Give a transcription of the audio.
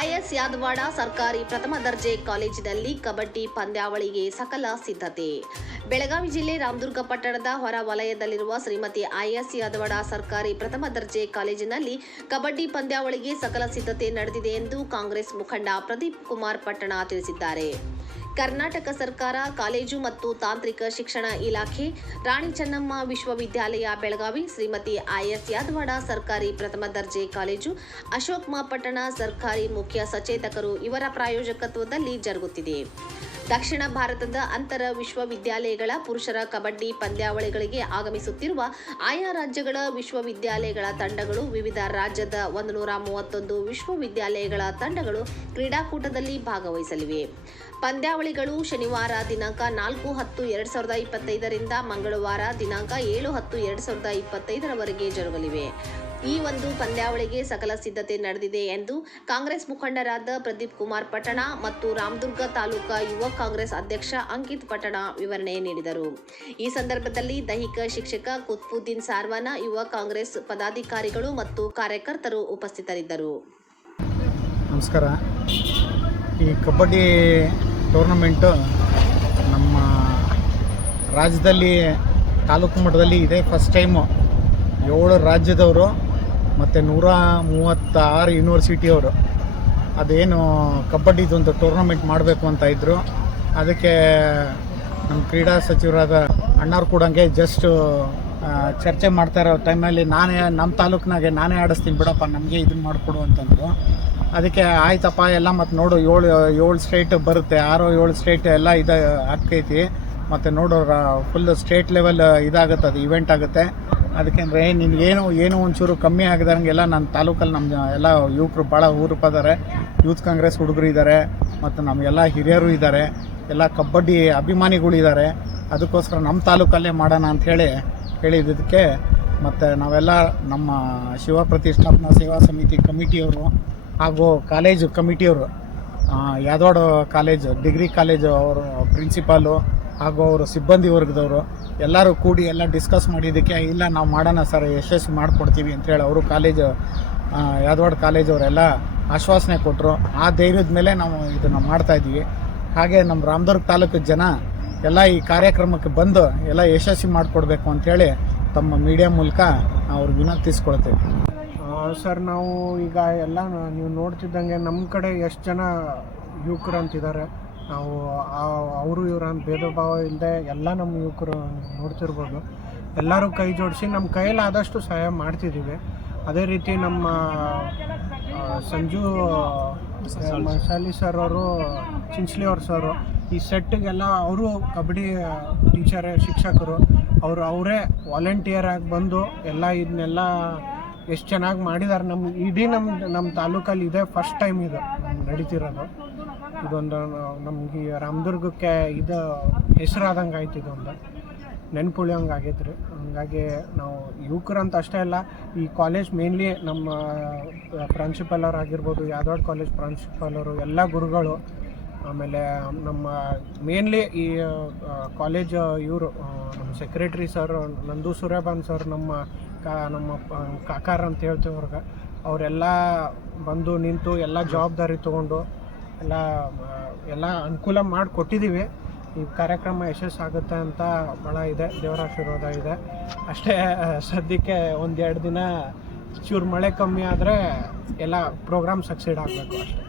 IS Yadawad ಸರ್ಕಾರಿ ಪ್ರಥಮ ದರ್ಜೆ ಕಾಲೇಜಿನಲ್ಲಿ ಕಬಡ್ಡಿ ಪಂದ್ಯಾವಳಿಗೆ ಸಕಲ ಸಿದ್ಧತೆ. ಬೆಳಗಾವಿ ಜಿಲ್ಲೆ ರಾಮದುರ್ಗ ಪಟ್ಟಣದ ಹೊರ ವಲಯದಲ್ಲಿರುವ ಶ್ರೀಮತಿ ಐಎಸ್ ಯಾದವಾಡ ಸರ್ಕಾರಿ ಪ್ರಥಮ ದರ್ಜೆ ಕಾಲೇಜಿನಲ್ಲಿ ಕಬಡ್ಡಿ ಪಂದ್ಯಾವಳಿಗೆ ಸಕಲ ಸಿದ್ಧತೆ ನಡೆದಿದೆ ಎಂದು ಕಾಂಗ್ರೆಸ್ ಮುಖಂಡ ಪ್ರದೀಪ್ ಕುಮಾರ್ ಪಟ್ಟಣ ತಿಳಿಸಿದ್ದಾರೆ. ಕರ್ನಾಟಕ ಸರ್ಕಾರ, ಕಾಲೇಜು ಮತ್ತು ತಾಂತ್ರಿಕ ಶಿಕ್ಷಣ ಇಲಾಖೆ, ರಾಣಿ ಚೆನ್ನಮ್ಮ ವಿಶ್ವವಿದ್ಯಾಲಯ ಬೆಳಗಾವಿ, ಶ್ರೀಮತಿ ಐಎಸ್ ಯಾದವಾಡ ಸರ್ಕಾರಿ ಪ್ರಥಮ ದರ್ಜೆ ಕಾಲೇಜು, ಅಶೋಕ್ ಪಟ್ಟಣ ಸರ್ಕಾರಿ ಮುಖ್ಯ ಸಚೇತಕರು ಇವರ ಪ್ರಾಯೋಜಕತ್ವದಲ್ಲಿ ಜರುಗುತ್ತಿದೆ. ದಕ್ಷಿಣ ಭಾರತದ ಅಂತರ ವಿಶ್ವವಿದ್ಯಾಲಯಗಳ ಪುರುಷರ ಕಬಡ್ಡಿ ಪಂದ್ಯಾವಳಿಗಳಿಗೆ ಆಗಮಿಸುತ್ತಿರುವ ಆಯಾ ರಾಜ್ಯಗಳ ವಿಶ್ವವಿದ್ಯಾಲಯಗಳ ತಂಡಗಳು, ವಿವಿಧ ರಾಜ್ಯದ 131 ವಿಶ್ವವಿದ್ಯಾಲಯಗಳ ತಂಡಗಳು ಕ್ರೀಡಾಕೂಟದಲ್ಲಿ ಭಾಗವಹಿಸಲಿವೆ. ಪಂದ್ಯಾವಳಿಗಳು ಶನಿವಾರ ದಿನಾಂಕ 4/10/2025 ರಿಂದ ಮಂಗಳವಾರ ದಿನಾಂಕ 7/10/2025 ಜರುಗಲಿವೆ. ಈ ಒಂದು ಪಂದ್ಯಾವಳಿಗೆ ಸಕಲ ಸಿದ್ಧತೆ ನಡೆದಿದೆ ಎಂದು ಕಾಂಗ್ರೆಸ್ ಮುಖಂಡರಾದ ಪ್ರದೀಪ್ ಕುಮಾರ್ ಪಟ್ಟಣ ಮತ್ತು ರಾಮದುರ್ಗ ತಾಲೂಕಾ ಯುವ ಕಾಂಗ್ರೆಸ್ ಅಧ್ಯಕ್ಷ ಅಂಕಿತ್ ಪಟ್ಟಣ ವಿವರಣೆ ನೀಡಿದರು. ಈ ಸಂದರ್ಭದಲ್ಲಿ ದೈಹಿಕ ಶಿಕ್ಷಕ ಕುತ್ಬುದ್ದೀನ್ ಸಾರ್ವಾನ, ಯುವ ಕಾಂಗ್ರೆಸ್ ಪದಾಧಿಕಾರಿಗಳು ಮತ್ತು ಕಾರ್ಯಕರ್ತರು ಉಪಸ್ಥಿತರಿದ್ದರು. ನಮಸ್ಕಾರ. ಈ ಕಬಡ್ಡಿ ಟೂರ್ನಮೆಂಟು ನಮ್ಮ ರಾಜ್ಯದಲ್ಲಿ ತಾಲೂಕು ಮಟ್ಟದಲ್ಲಿ ಇದೆ ಫಸ್ಟ್ ಟೈಮು. 7 ರಾಜ್ಯದವರು ಮತ್ತು 136 ಯೂನಿವರ್ಸಿಟಿಯವರು ಅದೇನು ಕಬಡ್ಡಿದೊಂದು ಟೂರ್ನಮೆಂಟ್ ಮಾಡಬೇಕು ಅಂತ ಇದ್ದರು. ಅದಕ್ಕೆ ನಮ್ಮ ಕ್ರೀಡಾ ಸಚಿವರಾದ ಅಣ್ಣವ್ರು ಕೂಡ ಜಸ್ಟ್ ಚರ್ಚೆ ಮಾಡ್ತಾ ಇರೋ ಟೈಮಲ್ಲಿ ನಮ್ಮ ತಾಲೂಕಿನಾಗೆ ನಾನೇ ಆಡಿಸ್ತೀನಿ ಬಿಡಪ್ಪ, ನಮಗೆ ಇದನ್ನು ಮಾಡಿಕೊಡು ಅಂತಂದರು. ಅದಕ್ಕೆ ಆಯ್ತಪ್ಪ ಎಲ್ಲ ಮತ್ತು ನೋಡು 7 ಸ್ಟೇಟ್ ಬರುತ್ತೆ, 6-7 ಸ್ಟೇಟ್ ಎಲ್ಲ ಆಗ್ತೈತಿ. ಮತ್ತು ನೋಡು ಫುಲ್ ಸ್ಟೇಟ್ ಲೆವೆಲ್ ಇದಾಗುತ್ತೆ, ಅದು ಇವೆಂಟ್ ಆಗುತ್ತೆ. ಅದಕ್ಕೆ ನಿನಗೇನು ಒಂಚೂರು ಕಮ್ಮಿ ಆಗಿದಂಗೆಲ್ಲ ನನ್ನ ತಾಲೂಕಲ್ಲಿ ನಮ್ಮ ಎಲ್ಲ ಯುವಕರು ಭಾಳ ಊರುಪದಾರೆ, ಯೂತ್ ಕಾಂಗ್ರೆಸ್ ಹುಡುಗರು ಇದ್ದಾರೆ ಮತ್ತು ನಮಗೆಲ್ಲ ಹಿರಿಯರು ಇದ್ದಾರೆ, ಎಲ್ಲ ಕಬಡ್ಡಿ ಅಭಿಮಾನಿಗಳಿದ್ದಾರೆ. ಅದಕ್ಕೋಸ್ಕರ ನಮ್ಮ ತಾಲೂಕಲ್ಲೇ ಮಾಡೋಣ ಅಂಥೇಳಿ ಹೇಳಿದ್ದಕ್ಕೆ ಮತ್ತು ನಾವೆಲ್ಲ ನಮ್ಮ ಶಿವ ಪ್ರತಿಷ್ಠಾಪನಾ ಸೇವಾ ಸಮಿತಿ ಕಮಿಟಿಯವರು ಹಾಗೂ ಕಾಲೇಜು ಕಮಿಟಿಯವರು, ಯಾದವಾಡ ಕಾಲೇಜು ಡಿಗ್ರಿ ಕಾಲೇಜು ಅವರು ಪ್ರಿನ್ಸಿಪಾಲು ಹಾಗೂ ಅವರು ಸಿಬ್ಬಂದಿ ವರ್ಗದವರು ಎಲ್ಲರೂ ಕೂಡಿ ಎಲ್ಲ ಡಿಸ್ಕಸ್ ಮಾಡಿದ್ದಕ್ಕೆ ಇಲ್ಲ ನಾವು ಮಾಡೋಣ ಸರ್, ಯಶಸ್ವಿ ಮಾಡಿಕೊಡ್ತೀವಿ ಅಂಥೇಳಿ ಅವರು ಕಾಲೇಜು ಯಾದವಾಡ ಕಾಲೇಜವರೆಲ್ಲ ಆಶ್ವಾಸನೆ ಕೊಟ್ಟರು. ಆ ಧೈರ್ಯದ ಮೇಲೆ ನಾವು ಇದನ್ನು ಮಾಡ್ತಾಯಿದ್ದೀವಿ. ಹಾಗೆ ನಮ್ಮ ರಾಮದುರ್ಗ ತಾಲೂಕು ಜನ ಎಲ್ಲ ಈ ಕಾರ್ಯಕ್ರಮಕ್ಕೆ ಬಂದು ಎಲ್ಲ ಯಶಸ್ವಿ ಮಾಡಿಕೊಡ್ಬೇಕು ಅಂಥೇಳಿ ತಮ್ಮ ಮೀಡಿಯಾ ಮೂಲಕ ಅವ್ರಿಗೆ ವಿನಂತಿಸ್ಕೊಳ್ತೇವೆ. ಸರ್, ನಾವು ಈಗ ಎಲ್ಲ ನೀವು ನೋಡ್ತಿದ್ದಂಗೆ ನಮ್ಮ ಕಡೆ ಎಷ್ಟು ಜನ ಯುವಕರು ಅಂತಿದ್ದಾರೆ. ನಾವು ಅವರು ಇವರು ಅಂತ ಭೇದ ಭಾವ ಇಲ್ಲದೆ ಎಲ್ಲ ನಮ್ಮ ಯುವಕರು ನೋಡ್ತಿರ್ಬೋದು. ಎಲ್ಲರೂ ಕೈ ಜೋಡಿಸಿ ನಮ್ಮ ಕೈಯಲ್ಲಿ ಆದಷ್ಟು ಸಹಾಯ ಮಾಡ್ತಿದ್ದೀವಿ. ಅದೇ ರೀತಿ ನಮ್ಮ ಸಂಜು ಮಸಾಲಿ ಸರ್ ಅವರು, ಚಿಂಚ್ಲಿ ಅವ್ರ ಸರು ಈ ಸೆಟ್ಟಿಗೆಲ್ಲ ಅವರು ಕಬಡ್ಡಿ ಶಿಕ್ಷಕರು ಅವರೇ ವಾಲಂಟಿಯರ್ ಆಗಿ ಬಂದು ಎಲ್ಲ ಇದನ್ನೆಲ್ಲ ಎಷ್ಟು ಚೆನ್ನಾಗಿ ಮಾಡಿದ್ದಾರೆ. ನಮ್ಮ ತಾಲೂಕಲ್ಲಿ ಇದೆ ಫಸ್ಟ್ ಟೈಮ್ ಇದು ನಡೀತಿರೋದು. ಇದೊಂದು ನಮ್ಗೆ ರಾಮದುರ್ಗಕ್ಕೆ ಇದು ಹೆಸರಾದಂಗೆ ಆಯ್ತು, ಇದೊಂದು ನೆನ್ಪುಳಿಯೋಂಗೆ ಆಗೈತೆ ರೀ. ಹಂಗಾಗಿ ನಾವು ಯುವಕರಂತ ಅಷ್ಟೇ ಅಲ್ಲ, ಈ ಕಾಲೇಜ್ ಮೇನ್ಲಿ ನಮ್ಮ ಪ್ರಾಂಶುಪಾಲ್ ಅವ್ರು ಆಗಿರ್ಬೋದು, ಯಾದವಾಡ ಕಾಲೇಜ್ ಪ್ರಾಂಶುಪಾಲ್ ಅವರು, ಎಲ್ಲ ಗುರುಗಳು, ಆಮೇಲೆ ನಮ್ಮ ಮೇನ್ಲಿ ಈ ಕಾಲೇಜ್ ಇವರು ನಮ್ಮ ಸೆಕ್ರೆಟ್ರಿ ಸರ್ ನಂದು ಸೂರ್ಯಬಾನ್ ಸರ್, ನಮ್ಮ ಕಾಕಾರ ಅಂತ ಹೇಳ್ತೇವೆ ಅವ್ರಿಗೆ, ಅವರೆಲ್ಲ ಬಂದು ನಿಂತು ಎಲ್ಲ ಜವಾಬ್ದಾರಿ ತೊಗೊಂಡು ಎಲ್ಲ ಅನುಕೂಲ ಮಾಡಿಕೊಟ್ಟಿದ್ದೀವಿ. ಈ ಕಾರ್ಯಕ್ರಮ ಯಶಸ್ಸಾಗುತ್ತೆ ಅಂತ ಭಾಳ ಇದೆ, ದೇವರ ಆಶೀರ್ವಾದ ಇದೆ. ಅಷ್ಟೇ, ಸದ್ಯಕ್ಕೆ 1-2 ದಿನ ಚೂರು ಮಳೆ ಕಮ್ಮಿ ಆದರೆ ಎಲ್ಲ ಪ್ರೋಗ್ರಾಮ್ ಸಕ್ಸೀಡ್ ಆಗಬೇಕು ಅಷ್ಟೇ.